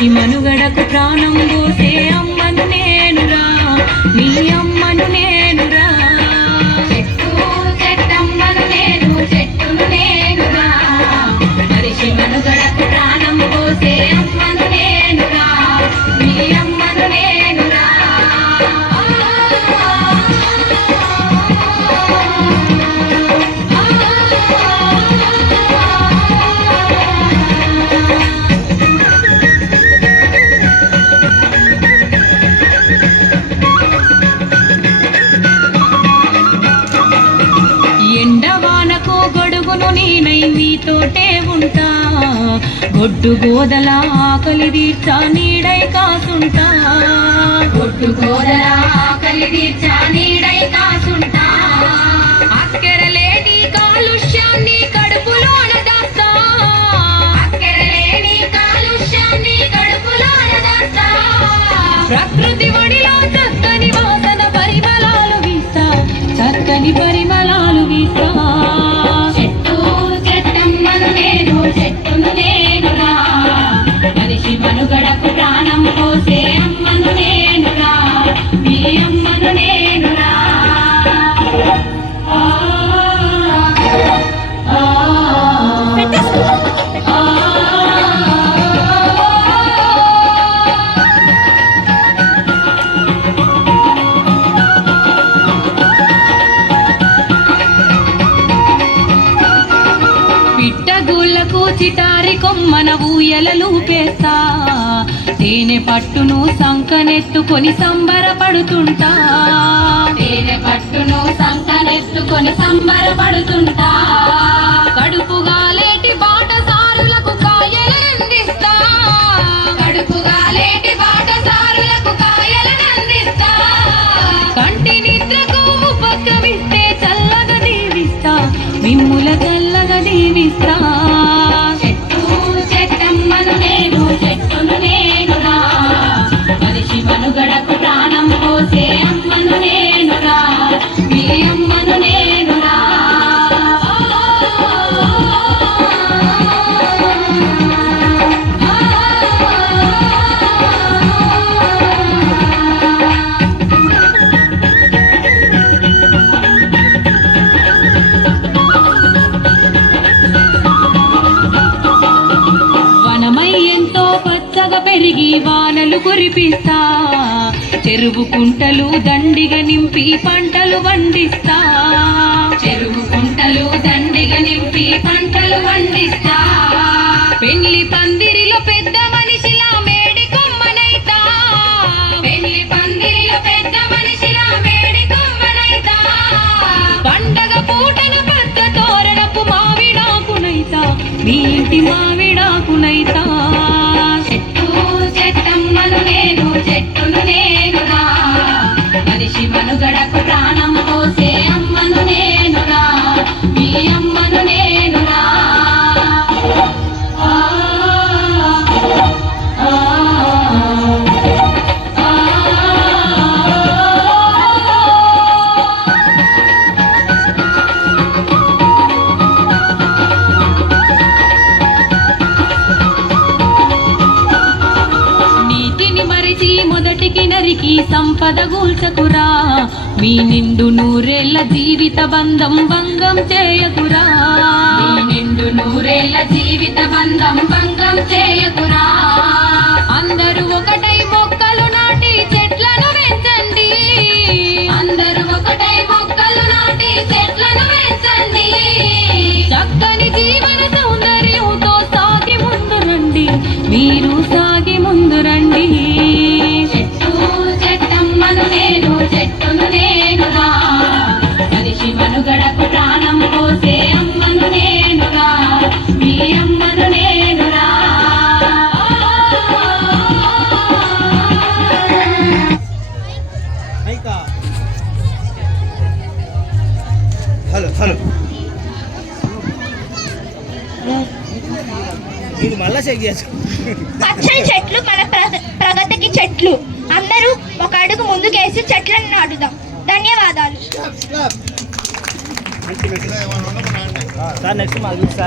మనిషి మనుగడకు ప్రాణం పోసే అమ్మను నేనురా, మీ అమ్మను నేనురా. చెట్టు చెట్టమ్మను నేను, చెట్టును నేనురా, మనిషి మనుగడకు ప్రాణం పోసే అమ్మను నేనురా, మీ అమ్మను నేనురా. ఎండవానకు గొడుగును నేనై మీతోటే ఉంటా, గొడ్డు గోదల ఆకలి తీర్చా నీడై కాసుంటా, గొడ్డు గోదల ఆకలి తీర్చా నీడై కాసుంటా. అక్కరలేని కాలుష్యాన్ని కడుపులోన దాస్తా, అక్కరలేని కాలుష్యాన్ని కడుపులోన దాస్తా. ప్రకృతి ఒడిలో చక్కని వాసన పరిమళాలు వీస్తా, చక్కని పరిమళాలు వీస్తా. చెట్టు చెట్టమ్మను నేను, చెట్టును నేనురా, మనిషి మనుగడకు ప్రాణం పోసే అమ్మను నేనురా, మీ అమ్మను నేనురా. పిట్టగూళ్ళకు చిటారి కొమ్మన ఊయలలూపేస్తా, తేనె పట్టును సంకనెత్తుకొని సంబరపడుతుంటా, తేనె పట్టును సంకనెత్తుకొని సంబరపడుతుంటా. కడుపుగాలేటి బాటసారులకు కాయలనందిస్తా, కడుపుగాలేటి బాటసారులకు కాయలనందిస్తా. కంటి నిద్రకు ఉపక్రమిస్తే చల్లగా దీవిస్తా, మిమ్ముల చల్లగా దీవిస్తా. చెట్టు చెట్టమ్మను నేను, చెట్టును నేనురా, మనిషి మనుగడకు ప్రాణం పోసే అమ్మను నేనురా, మీ అమ్మను నేనురా. వనమై ఎంతో పచ్చగా పెరిగి వానలు కురిపిస్తా, చెరువు కుంటలు దండిగా నింపి పంటలు వండిస్తా, చెరువు కుంటలు దండిగా నింపి పంటలు వండిస్తా. పెళ్లి పందిరిలో పెద్ద మనిషిలా మేడి కొమ్మనైతా, పెళ్లి పందిరిలో పెద్ద మనిషిలా మేడి కొమ్మనైతా. పండగ పూటన పెద్ద తోరణపు మావిడాకునైతా, మీ ఇంటి మావిడాకునైతా. చెట్టు చెట్టమ్మను నేను, చెట్టును నేనురా, మనిషి మనుగడకు ప్రాణం పోసే అమ్మను నేనురా, మీ అమ్మను నేనురా. నీతిని మరిచి మొదటికి నరికి సంపద గూల్చకురా, మీ నిండు నూరేళ్ల జీవిత బంధం భంగం చేయకురా, మీ నిండు నూరేళ్ల జీవిత బంధం భంగం చేయకురా. అందరూ ఒకటై మొక్కలు నాటి చెట్లను పెంచండి, అందరూ ఒకటై మొక్కలు నాటి చెట్లను పెంచండి. చక్కని జీవన సౌందర్యంతో సాగి ముందు రండి, మీరు సాగి ముందు రండి. చెట్టు చెట్టమ్మను నేను, చెట్టును నేనురా, మనిషి మనుగడకు ప్రాణం పోసే అమ్మను నేనురా, మీ అమ్మను నేనురా. హలో హలో ఇది మళ్ళా చెక్ చేసు. పచ్చని చెట్లు మన ప్రగతికి చెట్లు. అందరూ ఒక అడుగు ముందుకేసి చెట్లను నాటుదాం. ధన్యవాదాలు. సార్ నెక్స్ట్ మాకు సార్